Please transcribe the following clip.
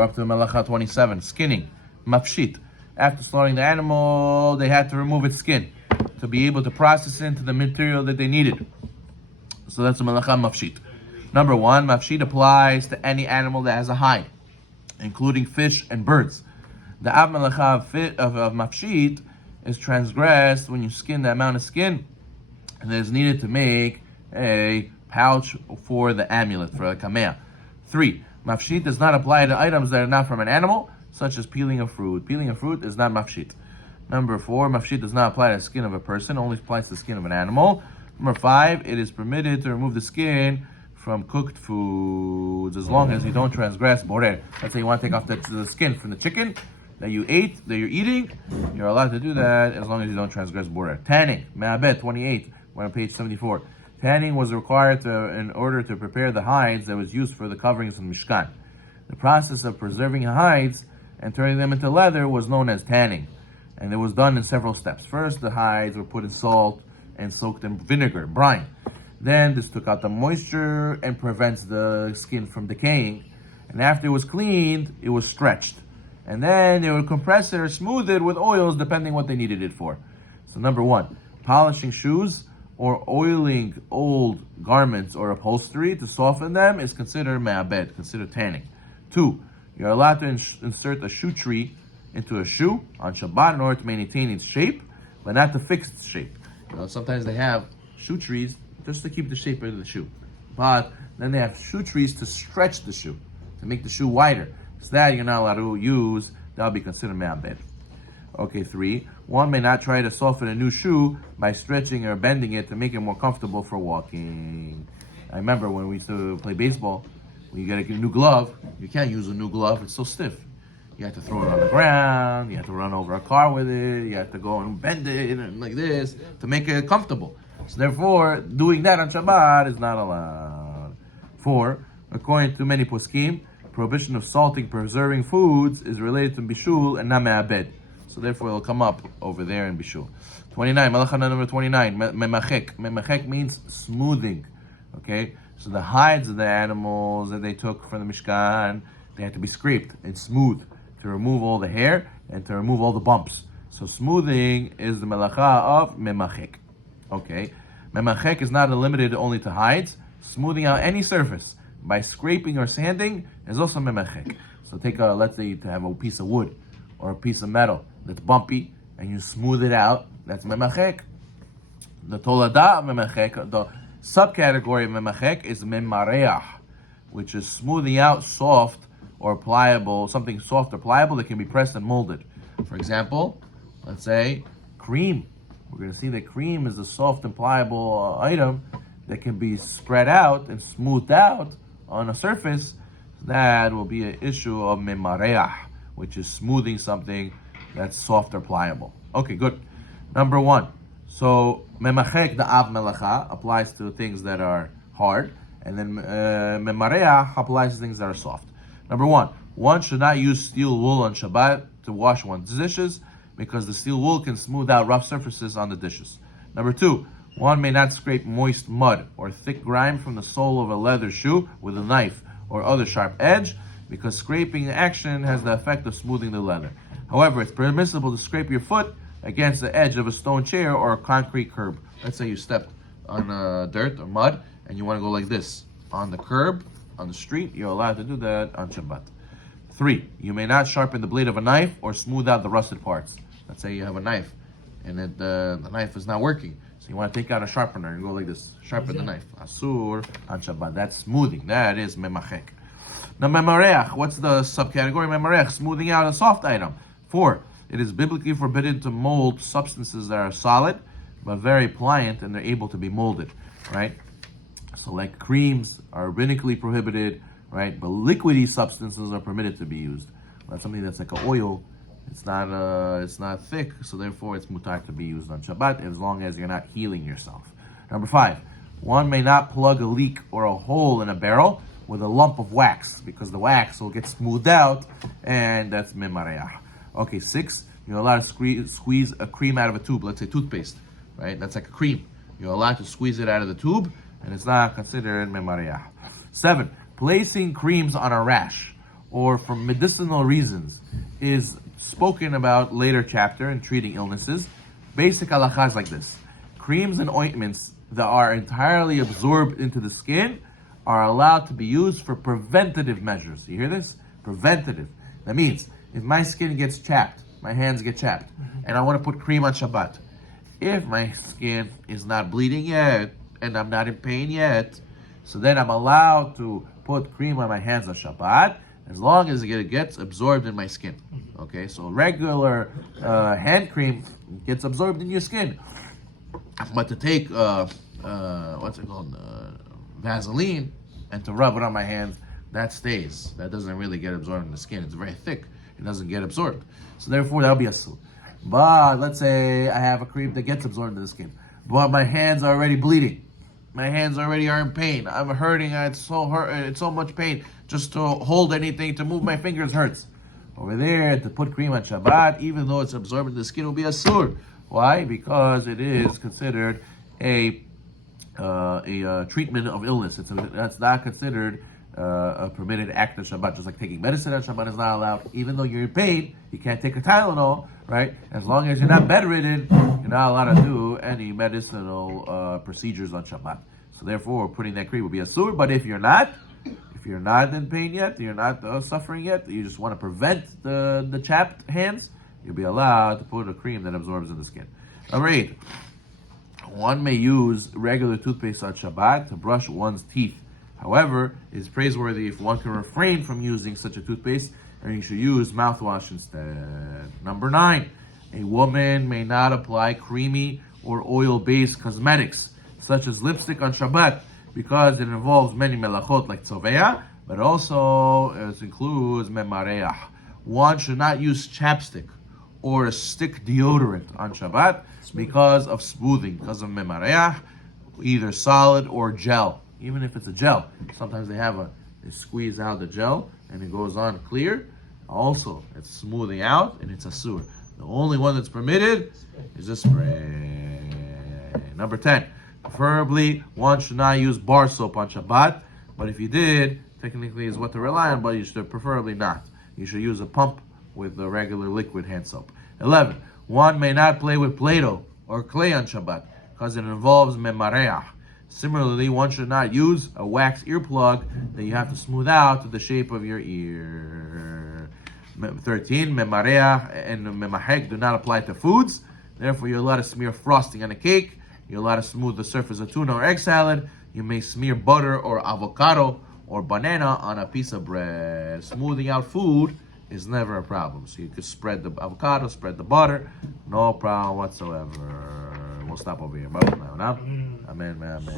Up to Melacha 27, skinning, Mafshit. After slaughtering the animal, they had to remove its skin to be able to process it into the material that they needed. So that's a Melacha Mafshit. Number one, Mafshit applies to any animal that has a hide, including fish and birds. The Av Melacha of Mafshit is transgressed when you skin the amount of skin that is needed to make a pouch for the amulet, for a kamea. 3. Mafshit does not apply to items that are not from an animal, such as peeling of fruit. Peeling of fruit is not mafshit. Number 4, mafshit does not apply to the skin of a person, only applies to the skin of an animal. Number 5, it is permitted to remove the skin from cooked foods, as long as you don't transgress borer. Let's say you want to take off the skin from the chicken that you ate, that you're eating, you're allowed to do that as long as you don't transgress borer. Tanning, Me'abed 28, we're on page 74. Tanning was required in order to prepare the hides that was used for the coverings of Mishkan. The process of preserving hides and turning them into leather was known as tanning, and it was done in several steps. First, the hides were put in salt and soaked in vinegar, brine. Then this took out the moisture and prevents the skin from decaying. And after it was cleaned, it was stretched. And then they would compress it or smooth it with oils depending what they needed it for. So number 1, polishing shoes or oiling old garments or upholstery to soften them is considered me'abed, considered tanning. 2, you're allowed to insert a shoe tree into a shoe on Shabbat in order to maintain its shape, but not to fix its shape. Sometimes they have shoe trees just to keep the shape of the shoe. But then they have shoe trees to stretch the shoe, to make the shoe wider. So that you're not allowed to use, that'll be considered me'abed. Okay, 3, one may not try to soften a new shoe by stretching or bending it to make it more comfortable for walking. I remember when we used to play baseball, when you get a new glove, you can't use a new glove, it's so stiff. You have to throw it on the ground, you have to run over a car with it, you have to go and bend it and like this to make it comfortable. So therefore, doing that on Shabbat is not allowed. 4, according to many poskim, prohibition of salting, preserving foods is related to bishul and not me'abed. So therefore, it'll come up over there in bishul. 29, Melacha number 29, Memareach. Memareach means smoothing. Okay, so the hides of the animals that they took from the Mishkan, they had to be scraped and smooth to remove all the hair and to remove all the bumps. So smoothing is the Melacha of Memareach. Okay, Memareach is not limited only to hides. Smoothing out any surface by scraping or sanding is also Memareach. So take let's say to have a piece of wood or a piece of metal that's bumpy and you smooth it out, that's Memareach. The Tolada of Memareach, the subcategory of Memareach is Memareach, which is smoothing out soft or pliable, something soft or pliable that can be pressed and molded. For example, let's say cream. We're going to see that cream is a soft and pliable item that can be spread out and smoothed out on a surface. That will be an issue of Memareach, which is smoothing something that's soft or pliable. Okay, good. Number 1. So Memareach, the Av Melacha, applies to things that are hard, and then Memareach applies to things that are soft. Number 1, one should not use steel wool on Shabbat to wash one's dishes, because the steel wool can smooth out rough surfaces on the dishes. Number 2, one may not scrape moist mud or thick grime from the sole of a leather shoe with a knife or other sharp edge, because scraping action has the effect of smoothing the leather. However, it's permissible to scrape your foot against the edge of a stone chair or a concrete curb. Let's say you stepped on dirt or mud and you want to go like this on the curb, on the street, you're allowed to do that on Shabbat. 3, you may not sharpen the blade of a knife or smooth out the rusted parts. Let's say you have a knife and the knife is not working. So you want to take out a sharpener and go like this, sharpen the knife. Asur on Shabbat. That's smoothing. That is Memareach. Now Memareach, what's the subcategory? Memareach, smoothing out a soft item. 4, it is biblically forbidden to mold substances that are solid but very pliant and they're able to be molded, right? So like creams are rabbinically prohibited, right? But liquidy substances are permitted to be used. That's something that's like an oil. It's not thick, so therefore it's mutar to be used on Shabbat as long as you're not healing yourself. Number 5, one may not plug a leak or a hole in a barrel with a lump of wax, because the wax will get smoothed out, and that's Memareach. Okay, 6, you're allowed to squeeze a cream out of a tube, let's say toothpaste, right? That's like a cream. You're allowed to squeeze it out of the tube, and it's not considered Memareach. 7, placing creams on a rash or for medicinal reasons is spoken about later chapter in treating illnesses. Basic halacha is like this. Creams and ointments that are entirely absorbed into the skin are allowed to be used for preventative measures. You hear this? Preventative. That means if my skin gets chapped, my hands get chapped, and I want to put cream on Shabbat, if my skin is not bleeding yet, and I'm not in pain yet, so then I'm allowed to put cream on my hands on Shabbat, as long as it gets absorbed in my skin. Okay, so regular hand cream gets absorbed in your skin. But to take, Vaseline, and to rub it on my hands, that stays. That doesn't really get absorbed in the skin. It's very thick. It doesn't get absorbed. So therefore, that'll be a sur. But let's say I have a cream that gets absorbed in the skin, but my hands are already bleeding. My hands already are in pain. I'm hurting. It's so much pain. Just to hold anything, to move my fingers hurts. Over there, to put cream on Shabbat, even though it's absorbed in the skin, will be a sur. Why? Because it is considered a treatment of illness. That's not considered a permitted act on Shabbat. Just like taking medicine on Shabbat is not allowed. Even though you're in pain, you can't take a Tylenol, right? As long as you're not bedridden, you're not allowed to do any medicinal procedures on Shabbat. So therefore, putting that cream would be a sur. But if you're not in pain yet, you're not suffering yet, you just want to prevent the chapped hands, you'll be allowed to put a cream that absorbs in the skin. Number 8. One may use regular toothpaste on Shabbat to brush one's teeth. However, it is praiseworthy if one can refrain from using such a toothpaste, and you should use mouthwash instead. Number 9. A woman may not apply creamy or oil-based cosmetics, such as lipstick on Shabbat, because it involves many melachot like tzovea, but also it includes Memareach. One should not use chapstick or a stick deodorant on Shabbat because of smoothing, because of Memareach, either solid or gel. Even if it's a gel, sometimes they squeeze out the gel and it goes on clear. Also, it's smoothing out and it's a sur. The only one that's permitted is a spray. Number 10. Preferably, one should not use bar soap on Shabbat, but if you did, technically is what to rely on, but you should preferably not. You should use a pump with the regular liquid hand soap. 11. One may not play with Play-Doh or clay on Shabbat because it involves Memareach. Similarly, one should not use a wax earplug that you have to smooth out to the shape of your ear. 13. Memareach and Memareach do not apply to foods. Therefore, you're allowed to smear frosting on a cake. You're allowed to smooth the surface of tuna or egg salad. You may smear butter or avocado or banana on a piece of bread. Smoothing out food is never a problem. So you could spread the avocado, spread the butter, no problem whatsoever. We'll stop over here. Amen.